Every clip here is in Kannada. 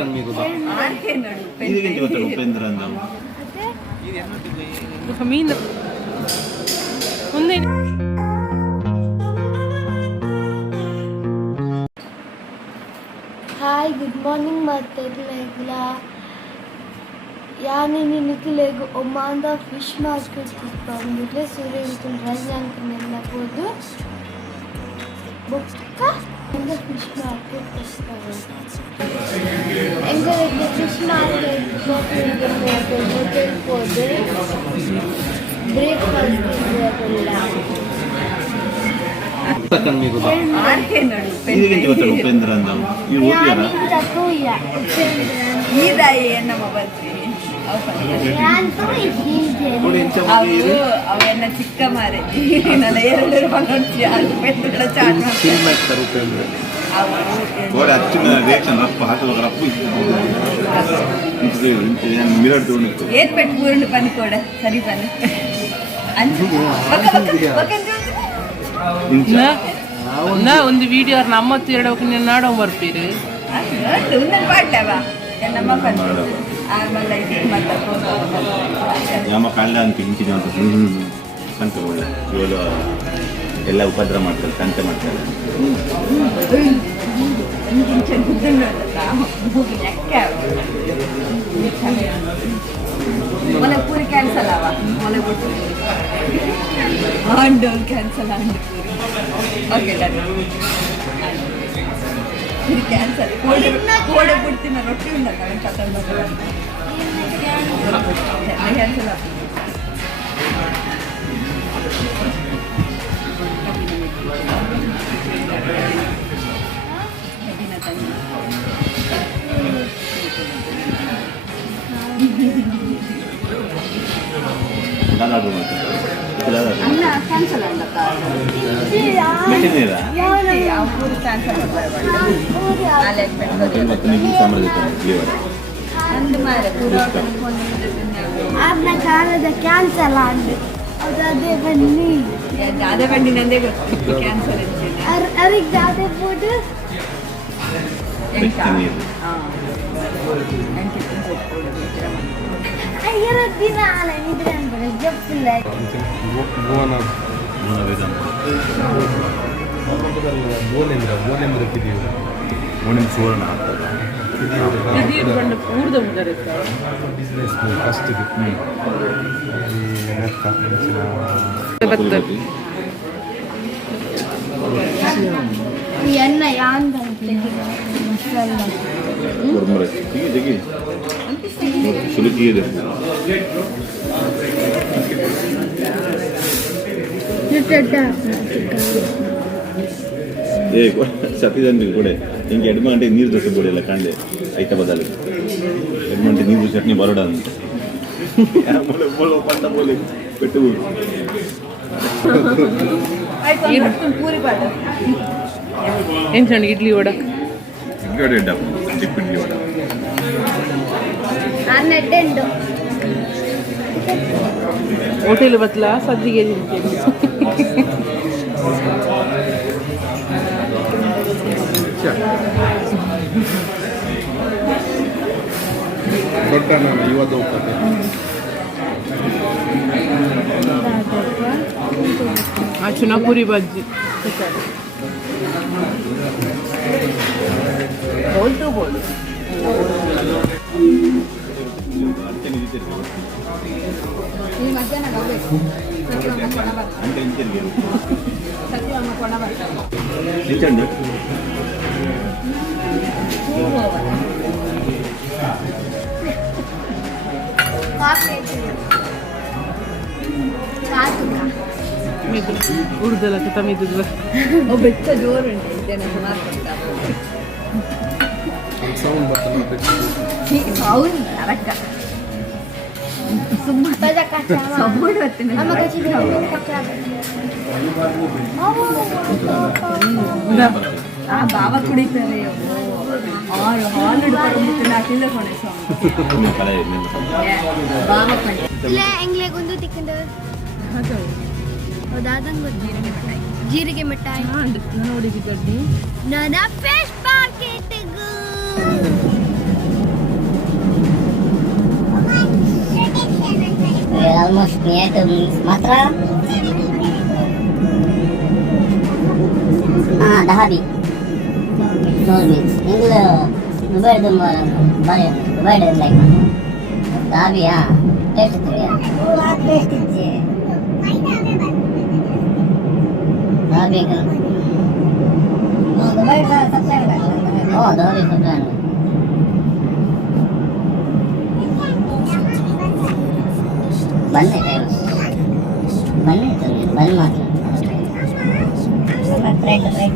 Hi, good morning, Matagla. Yani Nikulego Omanda Fish Market from the Surya Rajan Kanella Podu Bukka in the Fish Market. And the Fish Market hotel Podu breakfast ಅವೆಲ್ಲ ಚಿಕ್ಕ ಮಾರೆ ನನ್ನ 2 ಬಂದೊಂದು ಅದು ಪೆಂದ್ರ ಚಾಟ್ ಮಾಡ್ತಾರೆ ಉಪೇಂದ್ರ ಓಡ ಅಚ್ಚನ ರಿಯಾಕ್ಷನ್ ರಪ್ಪ ಹಾಕುವ ರಪ್ಪ ಇದು ಮಿರರ್ ತಗೊಂಡು ಏತ್ ಪೆಟ್ ಪೂರ್ಣ ಬಂದು ಕೊಡ ಸರಿ ಬಂದು ಒಂದು ವಿಡಿಯೋ ನಮ್ಮ 2 ನಾಡೋ ಬರ್ತೀರಿ ಒಂದೊಂದು ಪಾಡ್ಲವಾ ನಮ್ಮ ಬಂದು ನಮ್ಮ ಕಾಂಡ ಅಂತ ಇಂಚಿನ ಅಂತ ಕಂತ ಒಳ್ಳೆ ಇವಳು ಎಲ್ಲ ಉಪದ್ರ ಮಾಡ್ತಾರೆ ಕಂತ ಮಾಡ್ತಾರೆ ಮೊನ್ನೆ ಪೂರಿ ಕ್ಯಾನ್ಸಲ್ ಅವ ಮೊನ್ನೆ ಬಿಟ್ಟು ಆಂಡು ಕ್ಯಾನ್ಸಲ್ ಆಂಡು ಪೂರಿ ಓಕೆ ಡನ್ ಪೂರಿ ಕ್ಯಾನ್ಸಲ್ ಕೋಡೆ ಬಿಡ್ತೀನಿ ರೊಟ್ಟಿ ಉಂಡಲ್ಲ ಕತ್ತಂದು ಕ್ಯಾನ್ಸಲ್ ಆಗ್ತದೆ ಅಲ್ಲ ಕ್ಯಾನ್ಸಲ್ ಅಲ್ಲ ಪೂರಿ ಕ್ಯಾನ್ಸಲ್ ಅಂದು ಮಾರೆ ಅದನ್ನ ಕಾಲದ ಕ್ಯಾನ್ಸಲ್ ಆಗಿ ಅದೇ ಬನ್ನಿ ಅದೇ ಬಂಡಿ ನಂದೇ ಗೊತ್ತು ಕ್ಯಾನ್ಸಲ್ ಅದಕ್ಕೆ ಜಾತೆ ಫುಡ್ ಅಯ್ಯರ ದಿನ ಅಲ್ಲ ಇದ್ರೆ ಅಂದ್ರೆ ಜಪ್ಪಿಲ್ಲ ಸುವರ್ಣ ಎನ್ನ ಯಾಂದ ಸುಲುಕಿದೆ ಸತ್ತಿದಂದ್ರೆ ಕೂಡ ಹಿಂಗೆ 2 ಗಂಟೆ ನೀರು ದೋಸೆ ಬೋಡಿ ಎಲ್ಲ ಕಾಣದೆ ಐತ ಬದಲು 2 ಗಂಟೆ ನೀರು ಚಟ್ನಿ ಬರೋಡ ಅಂತ ಪಂಡ ಬೋಲೆ ಪೆಟ್ಟು ಏನ್ ಚಂದ ಇಡ್ಲಿ ವಡ ಇಡ್ಲಿ ವಡ ಹೋಟೆಲ್ ಬತ್ತಲ ಸದ್ದಿಗೆ ತಿಂತೇನೆ ದೊಡ್ಡ ಇವತ್ತು ಚುನಾಪುರಿ ಬಜ್ಜಿ ಬೋಲ್ತು ಬೋಲು ಈ ಮಧ್ಯಾಹ್ನ ಬರಬೇಕು ಸತ್ಯಮ್ಮ ಕೊಣ ಬರ್ತಾರೆ ಉರ್ದಲ್ಲ ತಮಿದು ಬೆಚ್ಚ ಜೋರು ಉಂಟು ಇದ್ದೇನೆ ಸೌಂಡ್ ಅರಕ್ಕ ಬಾಬಾ ಕುಡಿತಾರೆ ಹಾಲು ಹಾಕಿಲ್ಲ ಕೊನೆ ಬಾಬಾ ಎಂಗ್ಲೆಗೊಂದು ತಿಕ್ಕಂಡು ಹೌದಾದಂಗೆ ಜೀರಿಗೆ ಮಿಠಾಯಿ ನೋಡಿದ್ದೆ ಗಡ್ಡಿ ನನ್ನ fish ಮಾರ್ಕೆಟ್ಗೂ almost near to Mutrah. Dahabi. Small means. Dubai like Dahabi, taste it. Taste it. Dahabi. Dubai supply. Dahabi supply. Banne famous. Banne master. Right.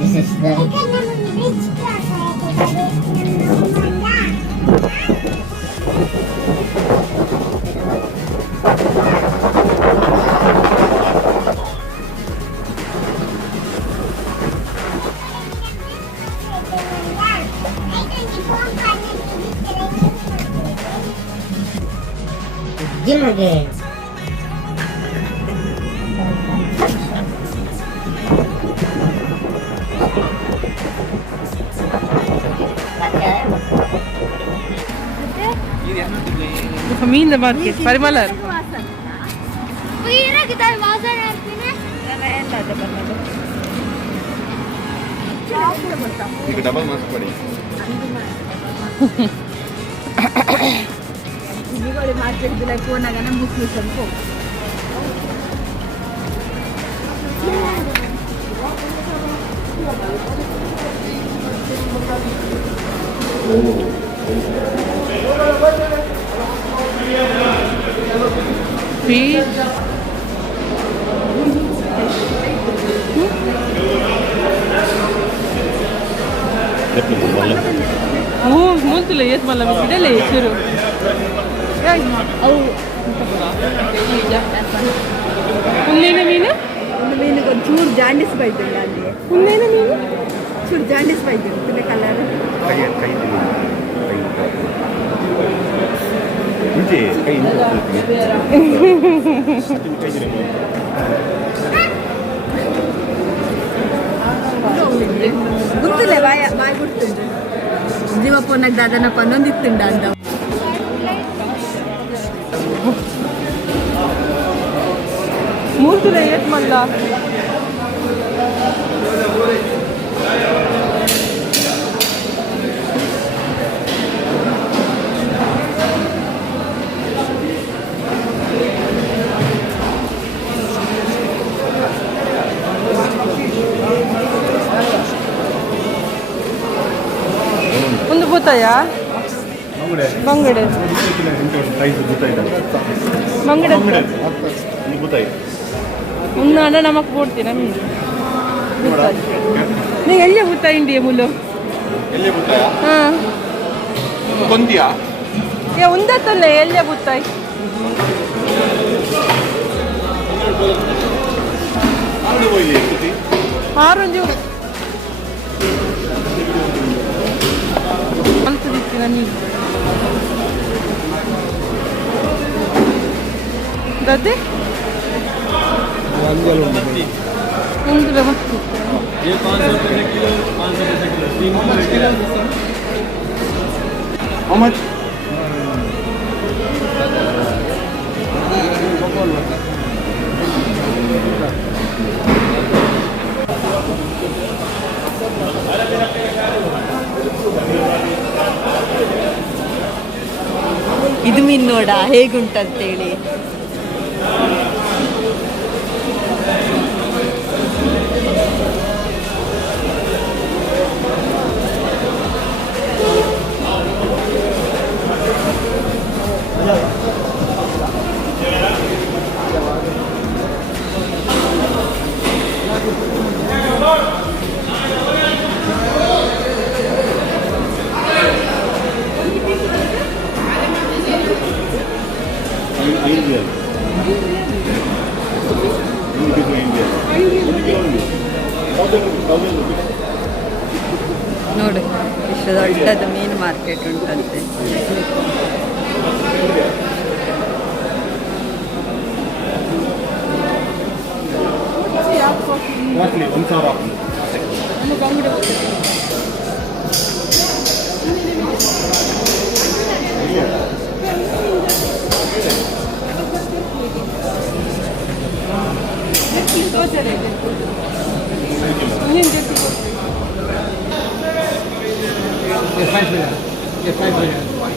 This is the gym again. Mean the market. Parimalar. ಈಗ ಡಬಲ್ ಮಾಸ್ಕ್ ಕೊಡಿ ನಿಗೋಳಿ ಮಾರ್ಕೆಟ್ ದಿನ ಫೋನಾಗ ಮುಸ್ಲಿ ಸಂಪು Fish. Muito leite, mas lá me leite, juro. Undeena meena? Undeena kon chur jaundice baytund alli. Undeena meena? Chur jaundice baytund tile color. ಕೈ ಮುಂಚೆ ಕೈ ಗುರ್ತಲೆ ಬಾಯ ಗುರ್ತುಂಡು ಜೀವಪ್ಪನಾಗ ದಾದನಪ್ಪ ಅನ್ನೊಂದಿತ್ತುಂಡ ಅಂತ ಮೂರ್ತುಲೆ ಏತ್ ಮಲ್ಲ ಒಂದು ಬೂತಾಯ ಬಂಗಡೆ ಬಂಗಡೆ ಒಂದು ಅಣ್ಣ ನಮಕ್ ಕೊಡ್ತೀರಾ ಮೀನು ನೀ ಎಲ್ಲಿ ಬೂತಾಯಿ ಇಂಡಿಯ ಮುಲ್ಲು ಹಾಂ ಕೊಂದಿಯಾ ಏ ಒಂದತ್ತಲ್ಲ ಎಲ್ಲೇ ಬೂತಾಯಿ ಆರೊಂದು ಅಂತದಿತ್ತು ನೀನು ದದ್ದೆ ಒಂದು ವ್ಯವಸ್ಥೆ How much? ಇದು ಮೀನು ನೋಡ ಹೇಗುಂಟಂತೇಳಿ ನೋಡಿ ಎಷ್ಟು ದೊಡ್ಡದು ಮೀನು ಮಾರ್ಕೆಟ್ ಉಂಟಂತೆ.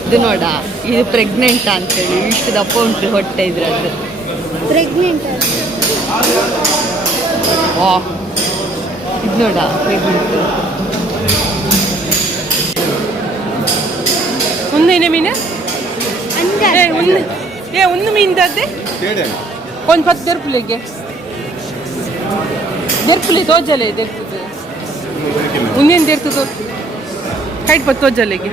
ಇದು ನೋಡ, ಇದು ಪ್ರೆಗ್ನೆಂಟ್ ಅಂತೇಳಿ ಇಷ್ಟು ದಪ್ಪ ಉಂಟು ಹೊಟ್ಟೆ ಇದ್ರದ್ದು. ಪ್ರೆಗ್ನೆಂಟ್ ಇದು ನೋಡ ಪ್ರೆಗ್ನೆಂಟ್. ಒಂದೇನೆ ಮೀನು ಒಂದು ಮೀನು ದಾದೆ ಒಂದು 10 ದೆರ್ಪುಲೆಗೆ ದೆರ್ಪುಲೆ ತೋಜಲೆ ದೆರ್ತದೆ ಒಂದೇನು ದೆರ್ತದೆ ಕೈಟ್ 10 ತೋಜಲೆಗೆ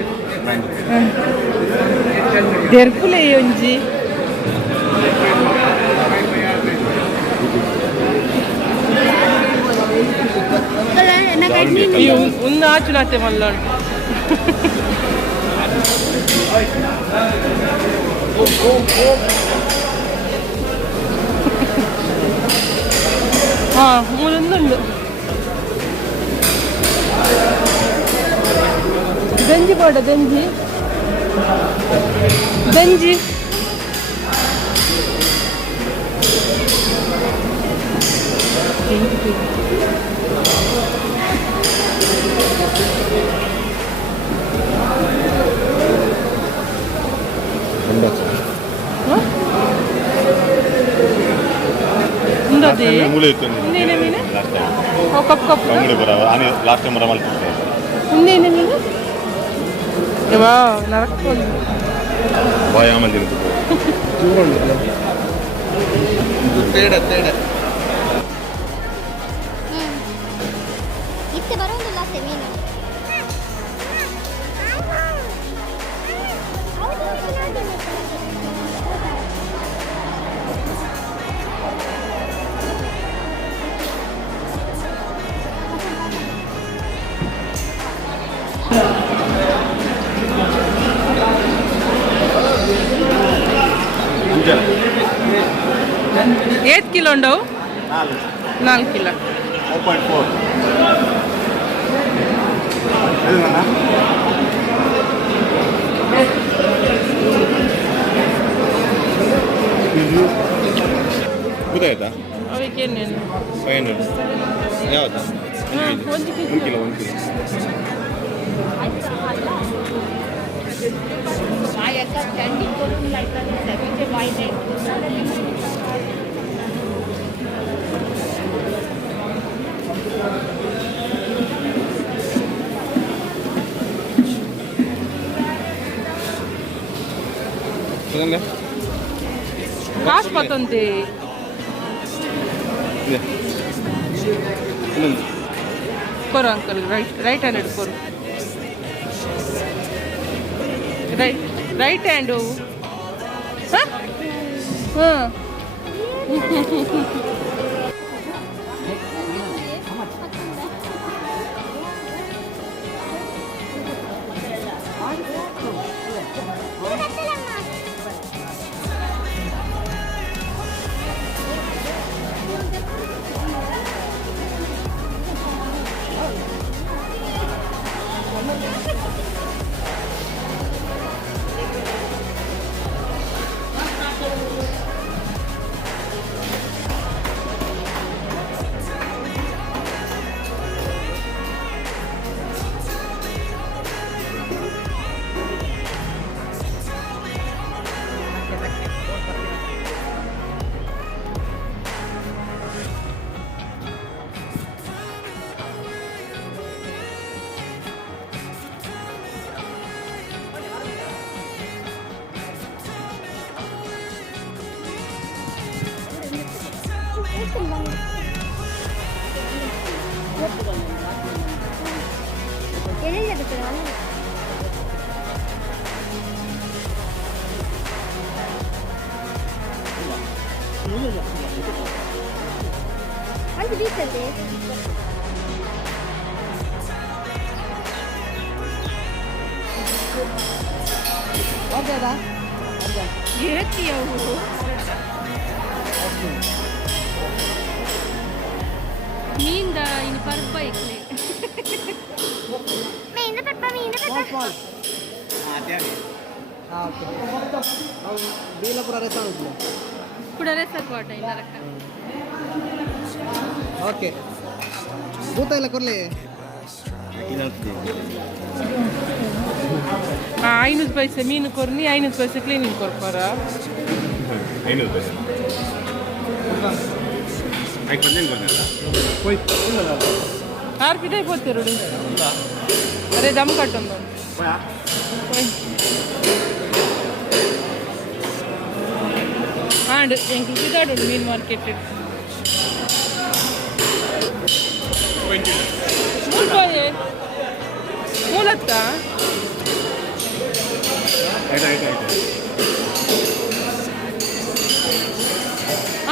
ದೆರ್ಪುಲೆ ಒಂಜಿ ಒಂದು ಆಚುನಾತೆ ಮಲ್ಲ മൂന്നൊന്നുണ്ട്. ദഞ്ചി പോട്ടെ ദഞ്ചി ദഞ്ചി ఉందేనే మీను కప్పు కప్పు లాస్ట్ టైం రమాలి ఉందేనే మీను వా నరక్కోండి బాయ్ ఆమల్ తింటు చూడండి తేడా తేడా ಇತ್ತೆ ಬರೋದಿಲ್ಲ ಅತ್ತೆ ಮೀನು ಏತ್ ಕಿಲೋ ಉಂಡವು 4 ಕಿಲೋ 4.4 ಗೊತ್ತಾಯ್ತಾ ಅವಕ್ಕೇನೇನು 500 ಯಾವ್ದು 1 ಕಿಲೋ ಕಾಸು ಪತ್ತೊಂತೆ ಕೊರು ಅಂಕಲ್ ರೈಟ್ ಹ್ಯಾಂಡ್ ಕೊರು ರೈಟ್ ಹ್ಯಾಂಡು ಹಾಂ ಅಂತ ಬೀಸಲ್ಲಿ ಆಗದ ಹೇಳ್ತೀಯವು ಮೀನ್ದ ಇನ್ನು ಪರ್ಪ ಇಕ್ಲೆ ಕೂಡ ರೆಸಾರ್ಟ್ ವಾಟ ಇಲ್ಲ ಓಕೆ ಭೂತ ಇಲ್ಲ ಕೊರ್ಲಿ 500 ಪೈಸೆ ಮೀನು ಕೊರ್ನಿ 500 ಪೈಸೆ ಕ್ಲೀನಿಂಗ್ ಕೊರ್ಪಾರ 500 ಪೈಸೆ ಆಯ್ತು ಆರ್ಪಿದೆ పోతారు అరే దమ్ కట్టుందో అండ్ ఇంక ఇదాడు మీన్ మార్కెట్ ಮೂಲ್ಪೋಯೆ ಮೂಲತ್ತ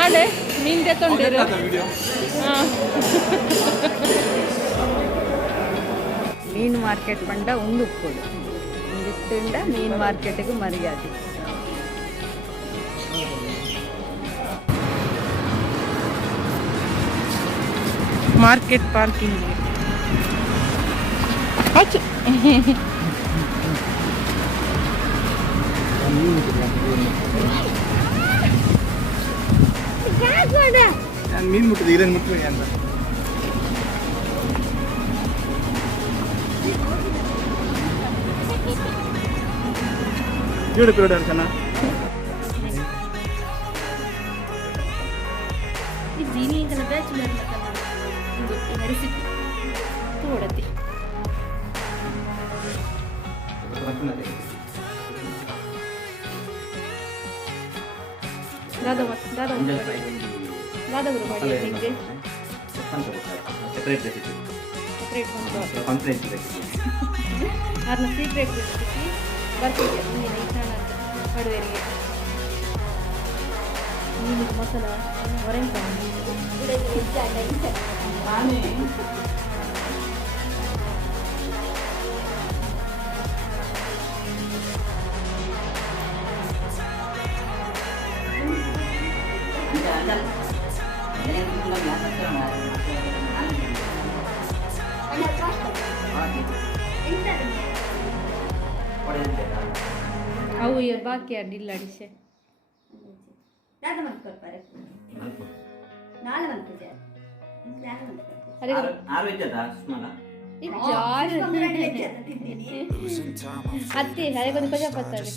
ಆಡೆ ಮೀನ್ ತೆತ್ತೊಂಡಿರು ಮೀನು ಮಾರ್ಕೆಟ್ ಪಂಡ ಒಂದು ಕೊಡು ಒಂದಿತ್ತಿಂದ ಮೀನು ಮಾರ್ಕೆಟ್ಗೆ ಮರ್ಯಾದೆ మార్కెట్ పార్కింగ్ ಮೀನು ಮುಟ್ಟಿದೆ ಇದನ್ನು ಮುಟ್ಟಿದೆ ಅಂತ చూడు పిల్లడు కన్నా దీని ఇంకా బ్యాచులర్ రెసిపీ తోడతి दादा गुरु ಮಾಡಿ ನಿಮಗೆ ಸೆಪರೇಟ್ ರೆಸಿಪಿ ಸೆಪರೇಟ್ ಒಂದು ಕಾನ್ಫರೆನ್ಸ್ ರೆಸಿಪಿ ಅದನ್ನ ಸೀಕ್ರೆಟ್ ರೆಸಿಪಿ ಬರ್ತಿದೆ ಮುಂದಿನ ಈ ಚಾನಲ್ ಕಡುವೆರಿಗೆ ನೀನು ಮಸಾಲ ಹೊರೆಂತ ಅವು ಬಾಕಿ ಅಡ್ಡಿಲ್ಲ ಅಡಿಸೆ ಅತ್ತೆ ಅದಕ್ಕೊಂದು ಕೊಜ ಪತ್ತಾರೆ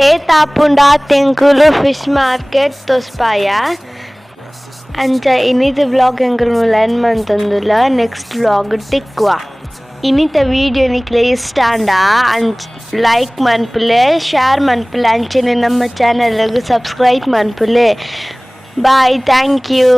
ఏ తాపుండా తెంకులు ఫిష్ మార్కెట్ తోస్పాయ అంచ ఇనిత బ్లాగ్ ఎంకరు లైన్ మంతందుల నెక్స్ట్ బ్లాగ్ టిక్వా ಇನಿತ ವಿಡಿಯೋ ನಿಕ್ಲೆ ಇಷ್ಟ ಅಂಡ ಅಂಚ್ ಲೈಕ್ ಮನ್ಪುಲೆ ಶೇರ್ ಮನ್ಪುಲೆ ಅಂಚನೆ ನಮ್ಮ ಚಾನಲ್ಗೆ ಸಬ್ಸ್ಕ್ರೈಬ್ ಮನ್ಪುಲೆ ಬಾಯ್ ಥ್ಯಾಂಕ್ ಯು